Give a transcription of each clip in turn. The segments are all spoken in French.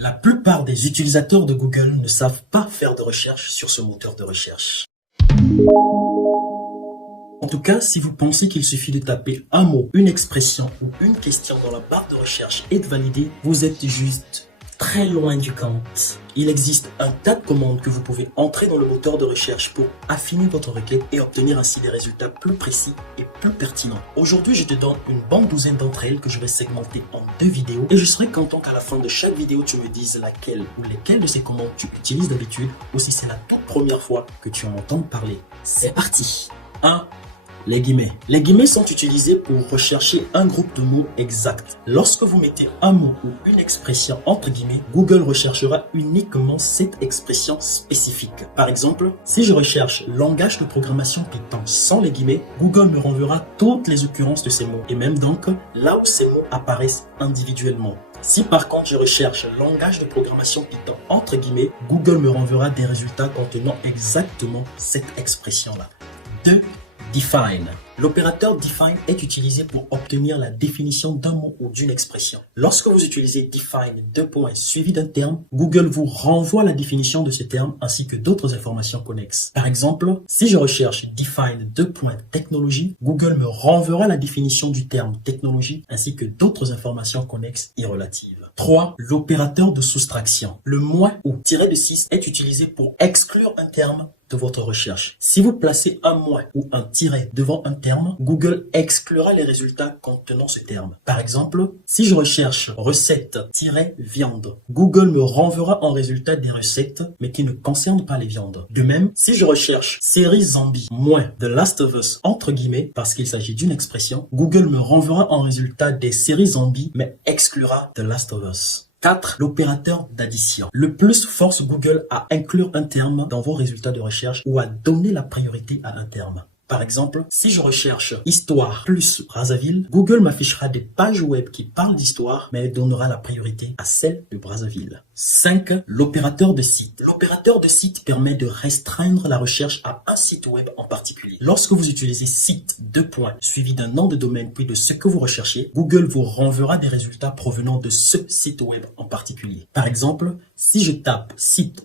La plupart des utilisateurs de Google ne savent pas faire de recherche sur ce moteur de recherche. En tout cas, si vous pensez qu'il suffit de taper un mot, une expression ou une question dans la barre de recherche et de valider, vous êtes juste très loin du compte. Il existe un tas de commandes que vous pouvez entrer dans le moteur de recherche pour affiner votre requête et obtenir ainsi des résultats plus précis et plus pertinents. Aujourd'hui, je te donne une bonne douzaine d'entre elles que je vais segmenter en 2 vidéos et je serai content qu'à la fin de chaque vidéo, tu me dises laquelle ou lesquelles de ces commandes tu utilises d'habitude ou si c'est la toute première fois que tu en entends parler. C'est parti. 1. Les guillemets. Les guillemets sont utilisés pour rechercher un groupe de mots exacts. Lorsque vous mettez un mot ou une expression entre guillemets, Google recherchera uniquement cette expression spécifique. Par exemple, si je recherche langage de programmation Python sans les guillemets, Google me renverra toutes les occurrences de ces mots et même donc là où ces mots apparaissent individuellement. Si par contre je recherche langage de programmation Python entre guillemets, Google me renverra des résultats contenant exactement cette expression-là. 2. Define. L'opérateur define est utilisé pour obtenir la définition d'un mot ou d'une expression. Lorsque vous utilisez define suivi d'un terme, Google vous renvoie la définition de ce terme ainsi que d'autres informations connexes. Par exemple, si je recherche define technologie, Google me renverra la définition du terme technologie ainsi que d'autres informations connexes et relatives. 3. L'opérateur de soustraction. Le moins ou -6 est utilisé pour exclure un terme de votre recherche. Si vous placez un moins ou un tiret devant un terme, Google exclura les résultats contenant ce terme. Par exemple, si je recherche recette-viande, Google me renverra en résultat des recettes, mais qui ne concernent pas les viandes. De même, si je recherche série zombie moins The Last of Us entre guillemets, parce qu'il s'agit d'une expression, Google me renverra en résultat des séries zombies, mais exclura The Last of Us. 4. L'opérateur d'addition. Le plus force Google à inclure un terme dans vos résultats de recherche ou à donner la priorité à un terme. Par exemple, si je recherche histoire plus Brazzaville, Google m'affichera des pages web qui parlent d'histoire, mais donnera la priorité à celle de Brazzaville. 5. L'opérateur de site. L'opérateur de site permet de restreindre la recherche à un site web en particulier. Lorsque vous utilisez site suivi d'un nom de domaine puis de ce que vous recherchez, Google vous renverra des résultats provenant de ce site web en particulier. Par exemple, si je tape site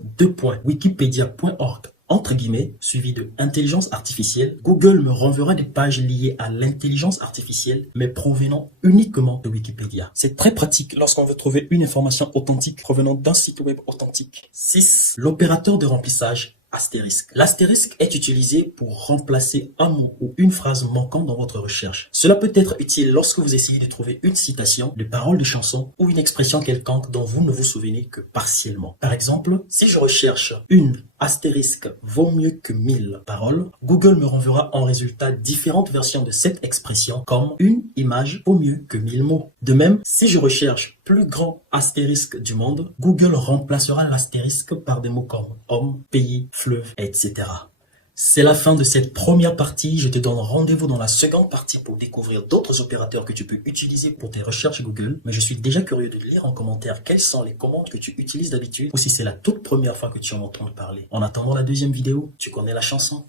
wikipedia.org entre guillemets, suivi de intelligence artificielle, Google me renverra des pages liées à l'intelligence artificielle, mais provenant uniquement de Wikipédia. C'est très pratique lorsqu'on veut trouver une information authentique provenant d'un site web authentique. 6. L'opérateur de remplissage. Astérisque. L'astérisque est utilisé pour remplacer un mot ou une phrase manquant dans votre recherche. Cela peut être utile lorsque vous essayez de trouver une citation, des paroles de chanson ou une expression quelconque dont vous ne vous souvenez que partiellement. Par exemple, si je recherche une astérisque vaut mieux que 1000 paroles, Google me renverra en résultat différentes versions de cette expression comme une image vaut mieux que 1000 mots. De même, si je recherche plus grand astérisque du monde, Google remplacera l'astérisque par des mots comme homme, pays, fleuve, etc. C'est la fin de cette première partie. Je te donne rendez-vous dans la seconde partie pour découvrir d'autres opérateurs que tu peux utiliser pour tes recherches Google. Mais je suis déjà curieux de lire en commentaire quelles sont les commandes que tu utilises d'habitude ou si c'est la toute première fois que tu en entends parler. En attendant la deuxième vidéo, tu connais la chanson.